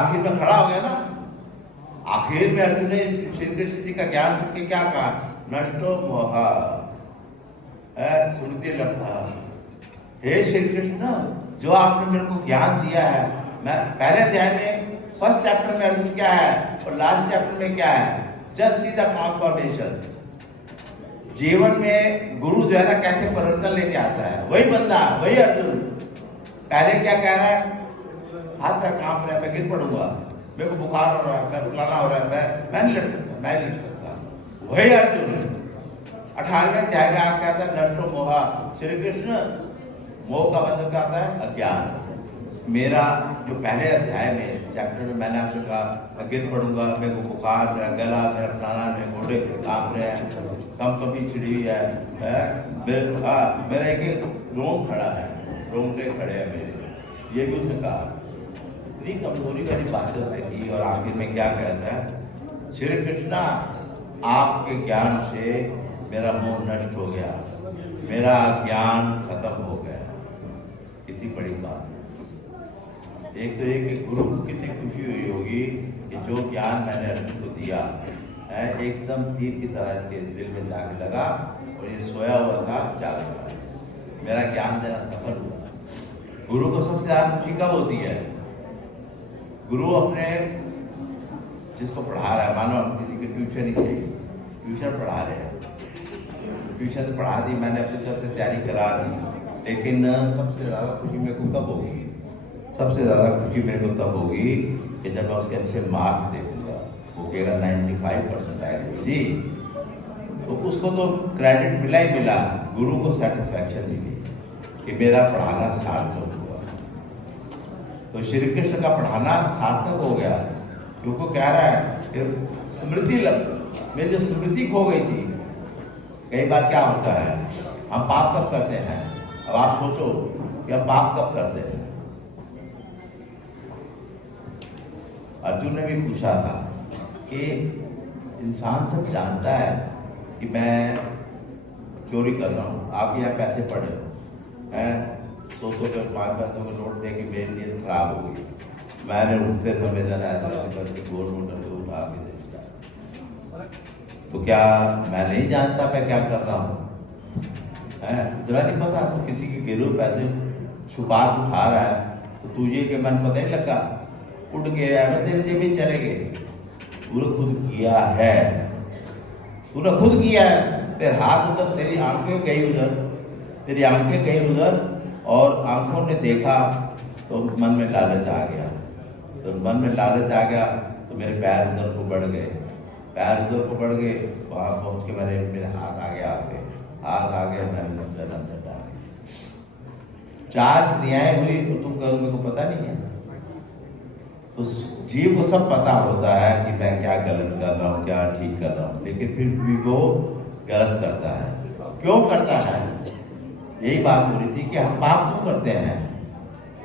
आखिर में खड़ा हो गया ना। आखिर में अर्जुन ने श्री कृष्ण जी का ज्ञान सुन के क्या कहा, नष्टो मोहा सुनते लगता। हे श्री कृष्ण, जो आपने मेरे को ज्ञान दिया है, मैं पहले अध्याय में फर्स्ट चैप्टर में अर्जुन क्या है और लास्ट चैप्टर में क्या है, जस्ट सी द ट्रांसफॉर्मेशन। जीवन में गुरु जो है ना कैसे परिवर्तन लेके आता है, वही बंदा वही अर्जुन पहले क्या कह रहा है, हाथ पैर कांप रहा है, मैं गिर पड़ूंगा, मेरे को बुखार हो रहा है, मैं फुलाना हो रहा है, मैं नहीं लड़ सकता, मैं नहीं लड़ सकता। वही अर्जुन 18वें अध्याय में आप कहता है नष्टो मोहा। श्री कृष्ण मोह का मतलब क्या होता है, अज्ञान। मेरा जो पहले अध्याय में चैप्टर में मैंने आपसे कहा मैं गिर पड़ूंगा, मेरे को बुखार, मेरा गला, मेरा फलाना, मेरे घोड़े कांप रहे हैं, कम कभी छिड़ी हुई है, मेरा एक रोम खड़ा है, रोंगटे खड़े हैं मेरे, ये भी उसने कहा। इतनी कमजोरी वाली बातें उसने की और आखिर में क्या कहता है, श्री कृष्णा आपके ज्ञान से मेरा मोह नष्ट हो गया, मेरा ज्ञान खत्म हो गया। कितनी बड़ी बात है। एक तो एक गुरु को कितनी खुशी हुई होगी कि जो ज्ञान मैंने अर्जुन को दिया है एकदम तीर की तरह इसके दिल में जाके लगा और ये सोया हुआ था, जाग गया, मेरा ज्ञान देना सफल हुआ। गुरु को सबसे ज्यादा खुशी कब होती है, गुरु अपने जिसको पढ़ा रहा है, मानो हम किसी की ट्यूशन ही से ट्यूशन पढ़ा रहे हैं, ट्यूशन पढ़ा दी मैंने, अपनी तरफ से तैयारी करा दी, लेकिन सबसे ज्यादा खुशी मेरे को कब होगी, सबसे ज्यादा खुशी मेरे को तब होगी कि जब मैं उसके अच्छे मार्क्स देखूंगा, वो कहेगा 95% आएगा जी, तो उसको तो क्रेडिट मिला ही मिला, गुरु को सेटिस्फैक्शन मिली कि मेरा पढ़ाना सार्थक हुआ। तो श्री कृष्ण का पढ़ाना सार्थक हो गया, क्योंकि कह रहा है कि स्मृति मेरी जो स्मृति खो गई थी। कई बार क्या होता है, हम पाप कब करते हैं, अब आप सोचो कि हम पाप कब करते हैं। अर्जुन ने भी पूछा था कि इंसान सब जानता है कि मैं चोरी कर रहा हूँ, आप यहाँ पैसे पड़े हो हैं, 100 के 5 पैसों का नोट दे के मेरी नींद खराब हो गई, मैंने उठते समय जरा ऐसा करके गोल मोटर से उठा के दे दिया, तो क्या मैं नहीं जानता मैं क्या कर रहा हूँ, जरा नहीं पता, तो किसी के गिरोह पैसे छुपा उठा रहा है, तो तुझे के मन पता नहीं लगा, उठ गया मैं तेरे जेब में चले गए, तूने खुद किया है, तूने खुद किया है, तेरे हाथ उधर, तेरी आंखें गई उधर, तेरी आंखें गई उधर और आंखों ने देखा तो मन में लालच आ गया, तो मन में लालच आ गया तो मेरे पैर उधर को बढ़ गए, पैर उधर को बढ़ गए, वहां पहुंच के मेरे हाथ आ गया, हाथ आ गया, मैं अंदर अंदर डाल गया। 4 क्रियाएं हुई तो तुम कहोगे को पता नहीं है, तो जीव को सब पता होता है कि मैं क्या गलत कर रहा हूँ, क्या ठीक कर रहा हूँ, लेकिन फिर भी वो गलत करता है। क्यों करता है, यही बात हो रही थी कि हम पाप क्यों करते हैं।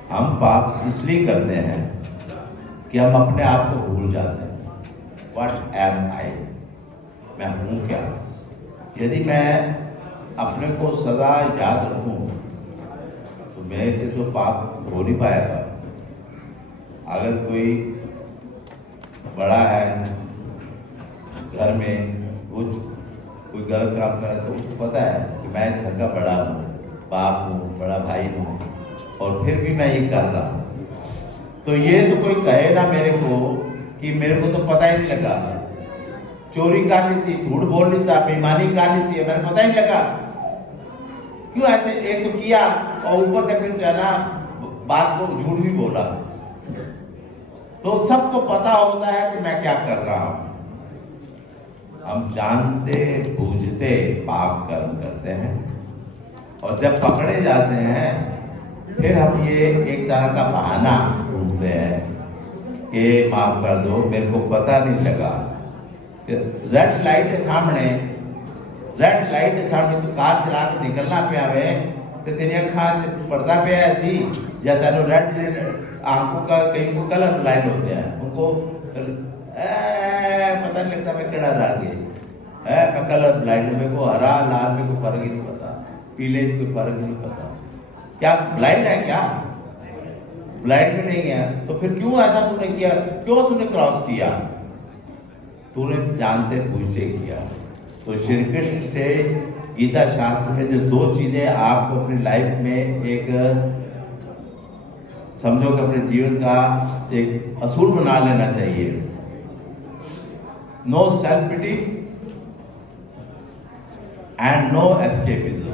हम पाप इसलिए करते हैं कि हम अपने आप को भूल जाते हैं। What am I? मैं हूँ क्या। यदि मैं अपने को सदा याद रखूं तो मेरे से तो पाप हो नहीं पाएगा। अगर कोई बड़ा है घर में, वो कोई गलत काम करे तो उसको पता है कि मैं इस घर का बड़ा हूँ, बाप हूँ, बड़ा भाई हूँ, और फिर भी मैं ये कर रहा हूँ, तो ये तो कोई कहे ना मेरे को कि मेरे को तो पता ही नहीं लगा, चोरी कर ली थी, झूठ बोल ली था, बेईमानी कर ली थी, मैंने पता ही नहीं लगा। क्यों ऐसे, एक तो किया और ऊपर से फिर जो है ना बात को झूठ भी बोला, तो सबको पता होता है कि मैं क्या कर रहा हूं। हम जानते बूझते पाप कर्म करते हैं और जब पकड़े जाते हैं फिर हम ये एक तरह का बहाना ढूंढते हैं कि माफ कर दो, मेरे को पता नहीं लगा। रेड लाइट है सामने, रेड लाइट है सामने, तो कार चला के निकलना पे आवे तो तेरी अखा पर्दा पे ऐसी या तेरे रेड आंखों का कई को कलर लाइन होते हैं, उनको पता नहीं लगता मैं केड़ा रंग है, मैं कलर ब्लाइंड, मेरे को हरा लाल में कोई फर्क ही नहीं पता, पीले से कोई फर्क ही नहीं पता। क्या ब्लाइंड है क्या? ब्लाइंड भी नहीं है, तो फिर क्यों ऐसा तूने किया, क्यों तूने क्रॉस किया? तूने जानते बूझते किया। तो श्री कृष्ण से गीता शास्त्र में जो दो चीजें आपको अपनी लाइफ में एक समझो कि अपने जीवन का एक असूल बना लेना चाहिए। No self pity and no escapism.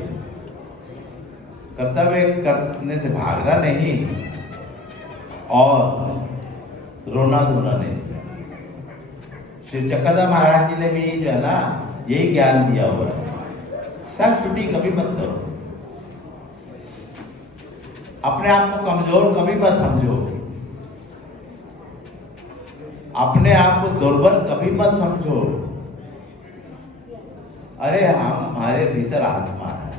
कर्तव्य करने से भागना नहीं और रोना धोना नहीं। श्री चक्रधर महाराज जी ने भी जो है ना यही ज्ञान दिया हुआ है। सेल्फ पिटी कभी मत करो, अपने आप को कमजोर कभी मत समझो, अपने आप को दुर्बल कभी मत समझो। अरे हमारे भीतर आत्मा है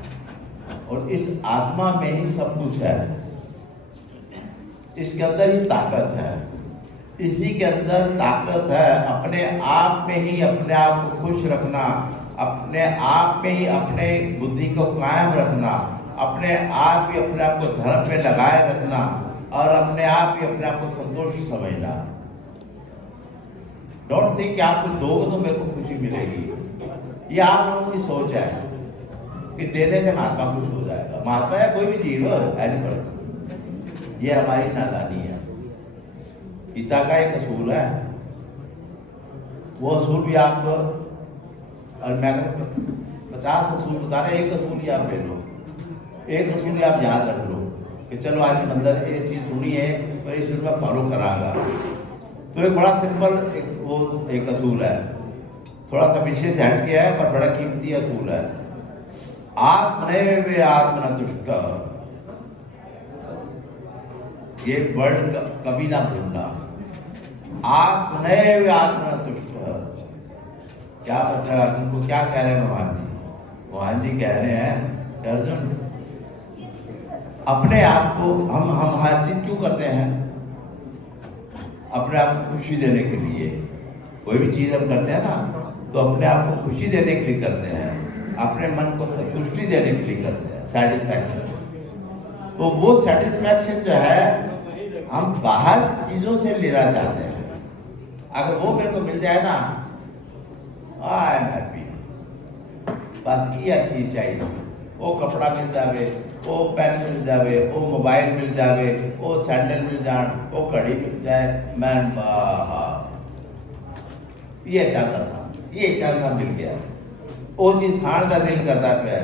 और इस आत्मा में ही सब कुछ है, इसके अंदर ही ताकत है, इसी के अंदर ताकत है। अपने आप में ही अपने आप को खुश रखना, अपने आप में ही अपने बुद्धि को कायम रखना, अपने आप ही अपने आप को धर्म में लगाए रखना और अपने आप ही अपने आप को संतोष समझना। डोंट थिंक कि आप कुछ दोगे तो मेरे को खुशी मिलेगी। ये आप लोगों की सोच है कि देने से महात्मा खुश हो जाएगा। महात्मा या कोई भी जीव एनी, ये हमारी नादानी है। गीता का एक असूल है, वो असूल भी आप, और मैं 50 असूल बता रहे, एक असूल ही आप ले लो, एक असूल ही आप याद रख लो कि चलो आज के अंदर एक चीज सुनी है तो इस मैं फॉलो करांगा। तो एक बड़ा सिंपल एक असूल है, थोड़ा सा विशेष हट गया है पर बड़ा कीमती असूल है। आत्मनैव आत्मन तुष्ट, ये वर्ड कभी ना भूलना। आत्मनैव आत्मन तुष्ट, क्या मतलब तुमको क्या कह रहे हैं भगवान जी? भगवान जी कह रहे हैं अर्जुन, अपने आप को हम हर चीज क्यों करते हैं? अपने आप को खुशी देने के लिए। कोई भी चीज हम करते हैं ना तो अपने आप को खुशी देने के लिए करते हैं, अपने मन को संतुष्टि देने के लिए करते हैं, सेटिस्फैक्शन। तो वो सेटिस्फैक्शन जो है हम बाहर चीजों से लेना चाहते हैं। अगर वो मेरे को मिल जाए ना, आई एम हैप्पी, बस ये चीज चाहिए। वो कपड़ा मिल जावे, वो पेन मिल जावे, वो मोबाइल मिल जावे, वो सैंडल मिल जाए, वो घड़ी मिल जाए, मैं ये चाहता था, ये चाहता मिल गया। वो चीज खाने का दिल करता पे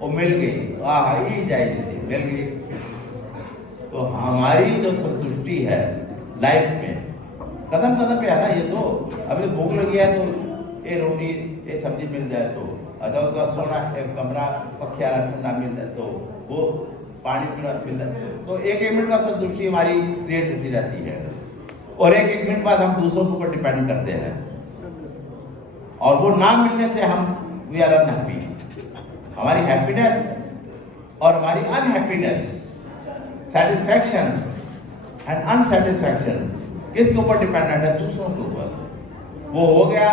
वो मिल गई, आह ये चाहिए मिल गई। तो हमारी जो संतुष्टि है लाइफ में कदम कदम पे है ना। ये तो अभी तो भूख लगी है तो ये रोटी ये सब्जी मिल जाए तो, अच्छा उसका सोना एक कमरा पखिया ठंडा मिल जाए तो, वो पानी पीना मिल जाए तो एक मिनट बाद संतुष्टि हमारी क्रिएट होती रहती है। और एक मिनट बाद हम दूसरों के ऊपर डिपेंड करते हैं और वो ना मिलने से हम वी आर अनहैप्पी। हमारी हैप्पीनेस और हमारी अनहैप्पीनेस, सेटिस्फैक्शन एंड अनसेटिस्फैक्शन किसके ऊपर डिपेंडेंट है? दूसरों के ऊपर। वो हो गया